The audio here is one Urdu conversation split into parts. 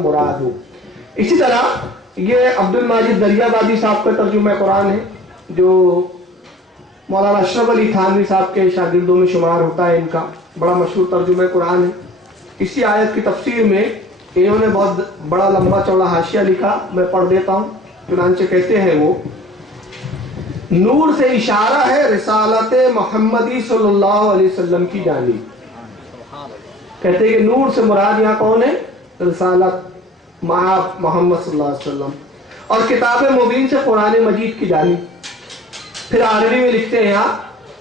مراد ہو. اسی طرح یہ عبد الماجد دریابادی صاحب کا ترجمہ قرآن ہے جو مولانا اشرف علی تھانوی صاحب کے شاگردوں میں شمار ہوتا ہے. ان کا بڑا مشہور ترجمہ قرآن ہے. اسی آیت کی تفسیر میں انہوں نے بہت بڑا لمبا چوڑا حاشیہ لکھا, میں پڑھ دیتا ہوں. چنانچہ کہتے ہیں وہ, نور سے اشارہ ہے رسالت محمدی صلی اللہ علیہ وسلم کی جانب. کہتے ہیں کہ نور سے مراد یہاں کون ہے؟ رسالت محمد صلی اللہ علیہ وسلم, اور کتاب مبین سے قرآن مجید کی جانب. پھر عربی میں لکھتے ہیں یہاں,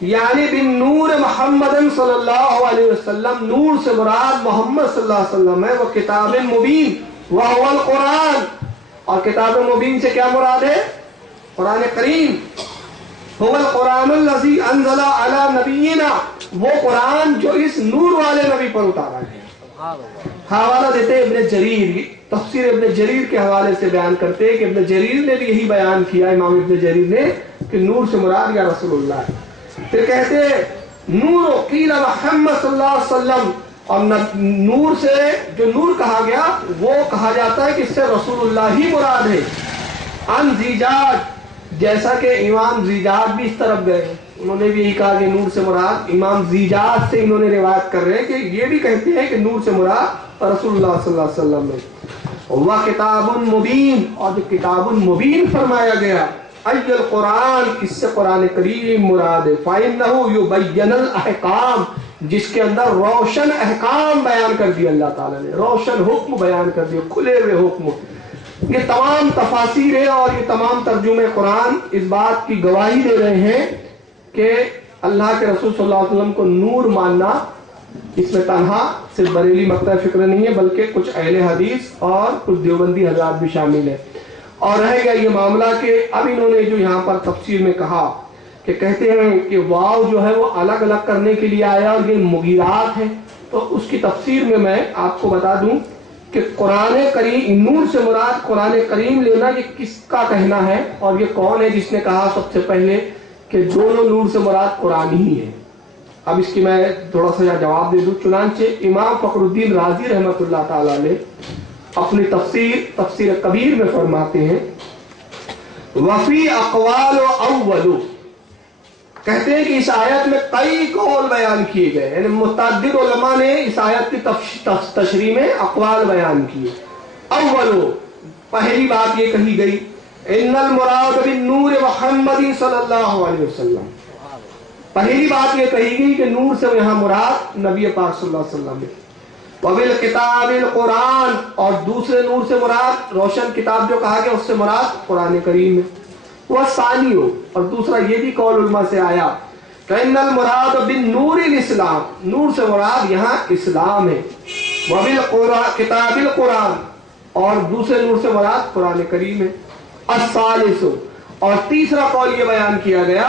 یعنی بن نور محمد صلی اللہ علیہ وسلم, نور سے مراد محمد صلی اللہ علیہ وسلم ہے. وہ کتاب مبین وہو القرآن, اور کتاب مبین سے کیا مراد ہے؟ قرآن کریم. هو القرآن الذی انزل علی نبینا, وہ قرآن جو اس نور والے نبی پر اتارا ہے. حوالہ دیتے ہیں ابن جریر, تفسیر ابن جریر کے حوالے سے بیان کرتے ہیں کہ ابن جریر نے بھی یہی بیان کیا, امام ابن جریر نے, کہ نور سے مراد یا رسول اللہ ہے. پھر کہتے نور قیل محمد صلی اللہ علیہ وسلم, اور نور سے جو نور کہا گیا وہ کہا جاتا ہے کہ اس سے رسول اللہ ہی مراد ہے. ان زیجاج, جیسا کہ امام زیجاج بھی اس طرف گئے, انہوں نے بھی یہی کہا کہ نور سے مراد, امام زیجاج سے انہوں نے روایت کر رہے ہیں کہ یہ بھی کہتے ہیں کہ نور سے مراد رسول اللہ صلی اللہ علیہ وسلم ہے. وہ کتاب مبین, اور جو کتاب مبین فرمایا گیا, ای القرآن, اس سے قرآن کریم مراد ہے. فَإِنَّهُ يُبَيَّنَ الْأَحْكَامِ, جس کے اندر روشن احکام بیان کر دیا اللہ تعالیٰ نے, روشن حکم بیان کر دیے, کھلے ہوئے حکم. یہ تمام تفاسیر اور یہ تمام ترجمے قرآن اس بات کی گواہی دے رہے ہیں کہ اللہ کے رسول صلی اللہ علیہ وسلم کو نور ماننا, اس میں تنہا صرف بریلی مکتب فکر نہیں ہے بلکہ کچھ اہل حدیث اور کچھ دیوبندی حضرات بھی شامل ہیں. اور رہ گیا یہ معاملہ کہ اب انہوں نے جو یہاں پر تفسیر میں کہا کہ کہتے ہیں کہ واو جو ہے وہ الگ الگ کرنے کے لیے آیا اور یہ مغیرات ہے, تو اس کی تفسیر میں آپ کو بتا دوں کہ قرآن کریم, نور سے مراد قرآن کریم لینا یہ کس کا کہنا ہے, اور یہ کون ہے جس نے کہا سب سے پہلے کہ دونوں نور سے مراد قرآن ہی ہے. اب اس کی میں تھوڑا سا جواب دے دوں. چنانچہ امام فخر الدین رازی رحمۃ اللہ تعالی علیہ اپنی تفسیر کبیر میں فرماتے ہیں, وفی اقوال اول, کہتے ہیں کہ اس آیت میں کئی قول بیان کیے گئے, یعنی متعدد علماء نے اس آیت کی تشریح میں اقوال بیان کیے. اول, پہلی بات یہ کہی گئی, ان المراد بالنور محمد صلی اللہ علیہ وسلم, پہلی بات یہ کہی گئی کہ نور سے یہاں مراد نبی پاک صلی اللہ علیہ وسلم ہے. وبالکتاب القرآن, اور دوسرے نور سے مراد روشن کتاب جو کہا گیا اس سے مراد قرآن کریم ہے. وہ ثانی ہو, اور دوسرا یہ بھی قول علماء سے آیا کہ ان المراد بالنور الاسلام, نور سے مراد یہاں اسلام ہے. وبالکتاب القرآن, اور دوسرے نور سے مراد قرآن کریم ہے. الثالث, اور تیسرا قول یہ بیان کیا گیا,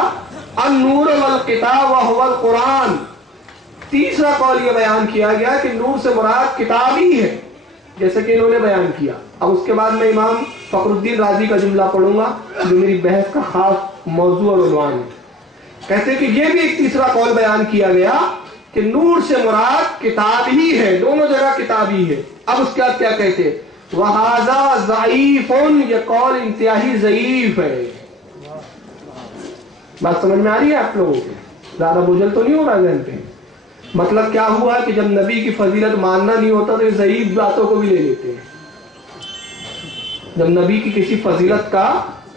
النور والکتاب وهو القرآن, تیسرا قول یہ بیان کیا گیا کہ نور سے مراد کتاب ہی ہے, جیسے کہ انہوں نے بیان کیا. اب اس کے بعد میں امام فخر الدین رازی کا جملہ پڑھوں گا جو میری بحث کا خاص موضوع اور عنوان ہے. کہتے ہیں کہ یہ بھی ایک تیسرا قول بیان کیا گیا کہ نور سے مراد کتاب ہی ہے, دونوں جگہ کتاب ہی ہے. اب اس کے بعد کیا کہتے ہیں, وَهَذَا ضَعِيفٌ, یہ قول انتہائی ضعیف ہے. بات سمجھ میں آ رہی ہے آپ لوگوں کو؟ زیادہ بوجھل تو نہیں ہو رہا ذہن پہ؟ مطلب کیا ہوا کہ جب نبی کی فضیلت ماننا نہیں ہوتا تو یہ ضعیف باتوں کو بھی لے لیتے ہیں. جب نبی کی کسی فضیلت کا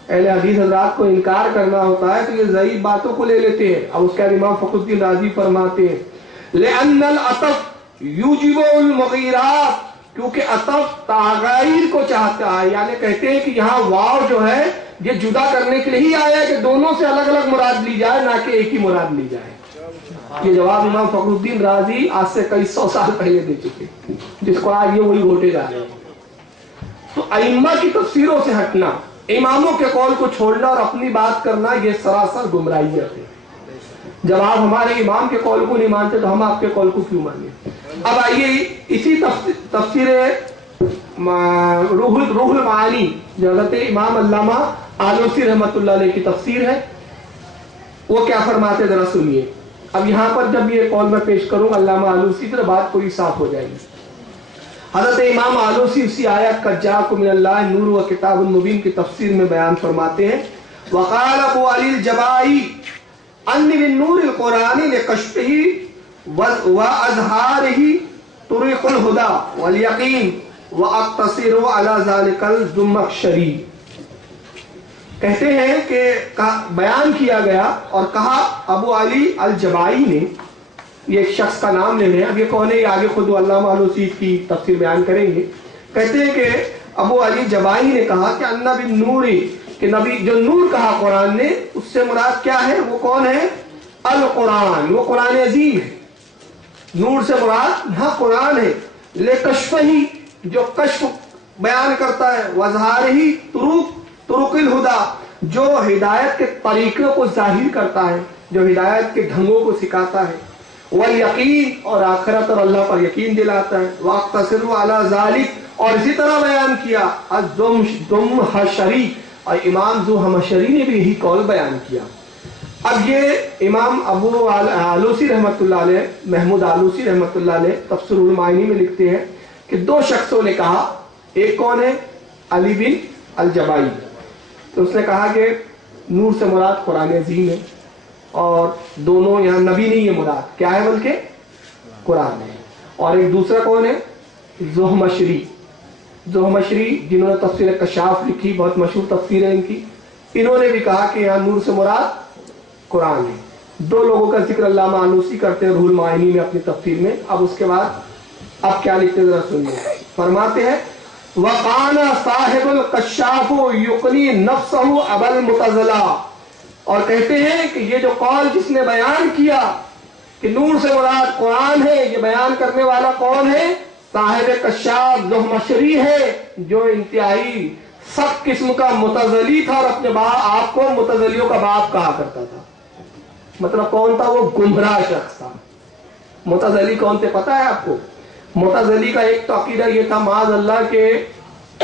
اہل حدیث حضرات کو انکار کرنا ہوتا ہے تو یہ ضعیف باتوں کو لے لیتے ہیں. اب اس کا امام فخر الدین رازی فرماتے ہیں, لأن العطف یوجب المغیرات, کیونکہ عطف تغیر کو چاہتا ہے, یعنی کہتے ہیں کہ یہاں واو جو ہے یہ جدا کرنے کے لیے ہی آیا ہے کہ دونوں سے الگ الگ مراد لی جائے, نہ کہ ایک ہی مراد لی جائے. یہ جواب امام فخر الدین رازی آج سے کئی سو سال پہلے دے چکے, جس کو آج یہ وہی گھوٹے جا رہے ہیں. تو ائمہ کی تفسیروں سے ہٹنا, اماموں کے قول کو چھوڑنا اور اپنی بات کرنا, یہ سراسر گمراہیت ہے. جب آپ ہمارے امام کے قول کو نہیں مانتے تو ہم آپ کے قول کو کیوں مانیں؟ اب آئیے اسی تفسیر روح المعانی جو حضرت امام علامہ آلوسی رحمۃ اللہ علیہ کی تفسیر ہے, وہ کیا فرماتے ذرا سنیے. اب یہاں پر جب یہ قول میں پیش کروں علامہ آلوسی تو بات پوری صاف ہو جائے گی. حضرت امام آلوسی اسی آیت قد جاءکم من اللہ نور و کتاب المبین کی تفسیر میں بیان فرماتے ہیں وقال ابو علی الجبائی ان من نور القرآن لکشفہ واظہارہ طریق الہدی والیقین واقتصر علی ذلک الزمخشری. کہتے ہیں کہ بیان کیا گیا اور کہا ابو علی الجبائی نے، یہ ایک شخص کا نام لے رہے ہیں، اب یہ کون ہے یہ آگے خود علامہ آلوسی کی تفسیر بیان کریں گے. کہتے ہیں کہ ابو علی جبائی نے کہا کہ ان بالنور، کہ نبی جو نور کہا قرآن نے اس سے مراد کیا ہے، وہ کون ہے؟ القرآن، وہ قرآن عظیم ہے. نور سے مراد یہاں قرآن ہے. لکشفہ، جو کشف بیان کرتا ہے، واظہارہ طرق الہدی، جو ہدایت کے طریقوں کو ظاہر کرتا ہے، جو ہدایت کے ڈھنگوں کو سکھاتا ہے، والیقین، اور آخرت اور اللہ پر یقین دلاتا ہے، واقتصر علی ذالک، اور اسی طرح بیان کیا الزمخشری، اور امام زمخشری نے بھی یہی قول بیان کیا. اب یہ امام ابو آلوسی رحمۃ اللہ علیہ، محمود آلوسی رحمۃ اللہ علیہ تفسیر المعانی میں لکھتے ہیں کہ دو شخصوں نے کہا، ایک کون ہے؟ علی بن الجبائی. تو اس نے کہا کہ نور سے مراد قرآن عظیم ہے، اور دونوں یہاں نبی نہیں ہے مراد، کیا ہے بلکہ قرآن ہے. اور ایک دوسرا کون ہے؟ زمخشری. زمخشری جنہوں نے تفسیر کشاف لکھی، بہت مشہور تفسیر ہے ان کی، انہوں نے بھی کہا کہ یہاں نور سے مراد قرآن ہے. دو لوگوں کا ذکر علامہ آلوسی کرتے ہیں روح المعانی میں اپنی تفسیر میں. اب اس کے بعد اب کیا لکھتے ذرا سنیے. فرماتے ہیں وَقَانَ صَاحِبُ الْقَشَّافُ يُقْنِي نَفْسَهُ أَبَا الْمُتَزِلَةِ، اور کہتے ہیں کہ یہ جو قول جس نے بیان کیا کہ نور سے مراد قرآن ہے، یہ بیان کرنے والا کون ہے؟ صاحب کشاف زمخشری ہے، جو انتہائی سخت قسم کا متزلی تھا، اور اپنے آپ کو متزلیوں کا باپ کہا کرتا تھا. مطلب کون تھا؟ وہ گمراہ شخص تھا. متزلی کون تھے پتہ ہے آپ کو؟ متزلی کا ایک تو عقیدہ یہ تھا معاذ اللہ کے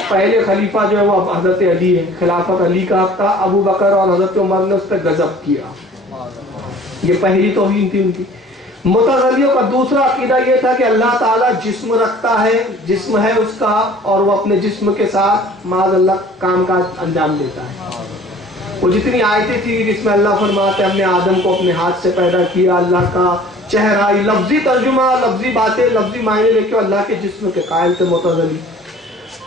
پہلے خلیفہ جو ہے وہ حضرت علی ہے، خلافت علی کا حق تھا، ابو بکر اور حضرت عمر نے اس پہ غضب کیا. یہ پہلی توہین تھی ان کی. متزلیوں کا دوسرا عقیدہ یہ تھا کہ اللہ تعالیٰ جسم رکھتا ہے، جسم ہے اس کا، اور وہ اپنے جسم کے ساتھ معاذ اللہ کام کاج انجام دیتا ہے. وہ جتنی آیتیں تھی جس میں اللہ فرماتے ہم نے آدم کو اپنے ہاتھ سے پیدا کیا، اللہ کا چہرہ، لفظی ترجمہ، لفظی باتیں، لفظی معنی لے کے اللہ کے جسم کے قائل تھے متزلی.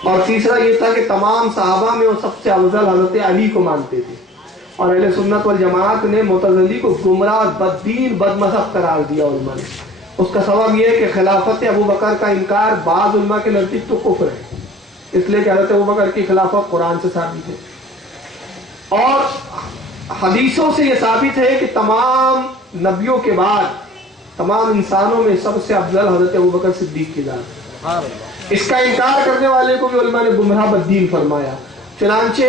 اور تیسرا یہ تھا کہ تمام صحابہ میں وہ سب سے افضل حضرت علی کو مانتے تھے. اور اہل سنت والجماعت نے معتزلی کو گمراہ، بددین، بد مذہب قرار دیا علماء نے. اس کا سبب یہ ہے کہ خلافت ابو بکر کا انکار بعض علماء کے نزدیک تو کفر ہے، اس لیے کہ حضرت ابو بکر کی خلافت قرآن سے ثابت ہے. اور حدیثوں سے یہ ثابت ہے کہ تمام نبیوں کے بعد تمام انسانوں میں سب سے افضل حضرت ابو بکر صدیق کی ذات ہے. اس کا انکار کرنے والے کو بھی علماء نے گمراہ بددین فرمایا. چنانچہ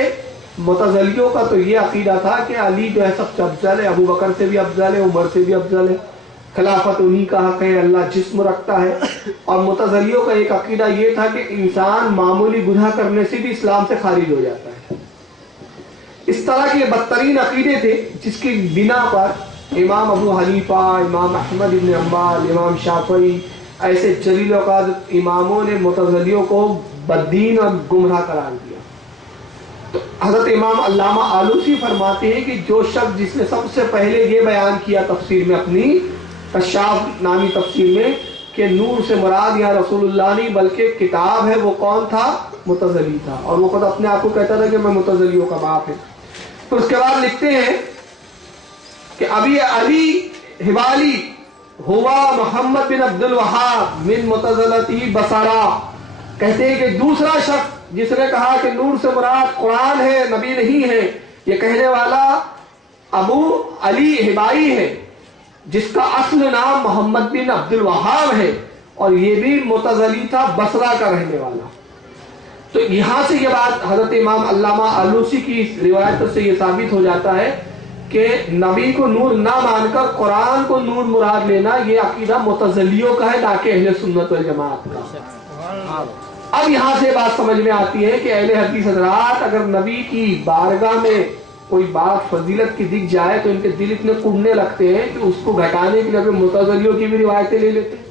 معتزلیوں کا تو یہ عقیدہ تھا کہ علی جو ہے سب سے افضل ہے، ابو بکر سے بھی افضل ہے، عمر سے بھی افضل ہے، خلافت انہی کا حق ہے، اللہ جسم رکھتا ہے. اور معتزلیوں کا ایک عقیدہ یہ تھا کہ انسان معمولی گناہ کرنے سے بھی اسلام سے خارج ہو جاتا ہے. اس طرح کے بدترین عقیدے تھے جس کی بنا پر امام ابو حنیفہ، امام احمد بن حنبل، امام شافعی، ایسے جلیل اوقات اماموں نے معتزلیوں کو بددین اور گمراہ قرار دیا. تو حضرت امام علامہ آلوسی فرماتے ہیں کہ جو شخص جس نے سب سے پہلے یہ بیان کیا تفسیر میں اپنی کشاف نامی تفسیر میں کہ نور سے مراد یہاں رسول اللہ نہیں بلکہ کتاب ہے، وہ کون تھا؟ متزلی تھا. اور وہ خود اپنے آپ کو کہتا تھا کہ میں متزلیوں کا باپ ہے. تو اس کے بعد لکھتے ہیں کہ ابھی علی حبالی ہوا محمد بن عبد الوہاب من متزلتی بصرہ. کہتے ہیں کہ دوسرا شخص جس نے کہا کہ نور سے مراد قرآن ہے، نبی نہیں ہے، یہ کہنے والا ابو علی حبائی ہے، جس کا اصل نام محمد بن عبد الوہاب ہے، اور یہ بھی معتزلی تھا، بصرہ کا رہنے والا. تو یہاں سے یہ بات حضرت امام علامہ آلوسی کی روایت سے یہ ثابت ہو جاتا ہے کہ نبی کو نور نہ مان کر قرآن کو نور مراد لینا یہ عقیدہ معتزلیوں کا ہے، نہ کہ اہل سنت والجماعت کا. اب یہاں سے بات سمجھ میں آتی ہے کہ اہل حدیث حضرات اگر نبی کی بارگاہ میں کوئی بات فضیلت کی دکھ جائے تو ان کے دل اتنے کڑنے لگتے ہیں کہ اس کو گھٹانے کے لیے معتزلیوں کی بھی روایتیں لے لیتے ہیں.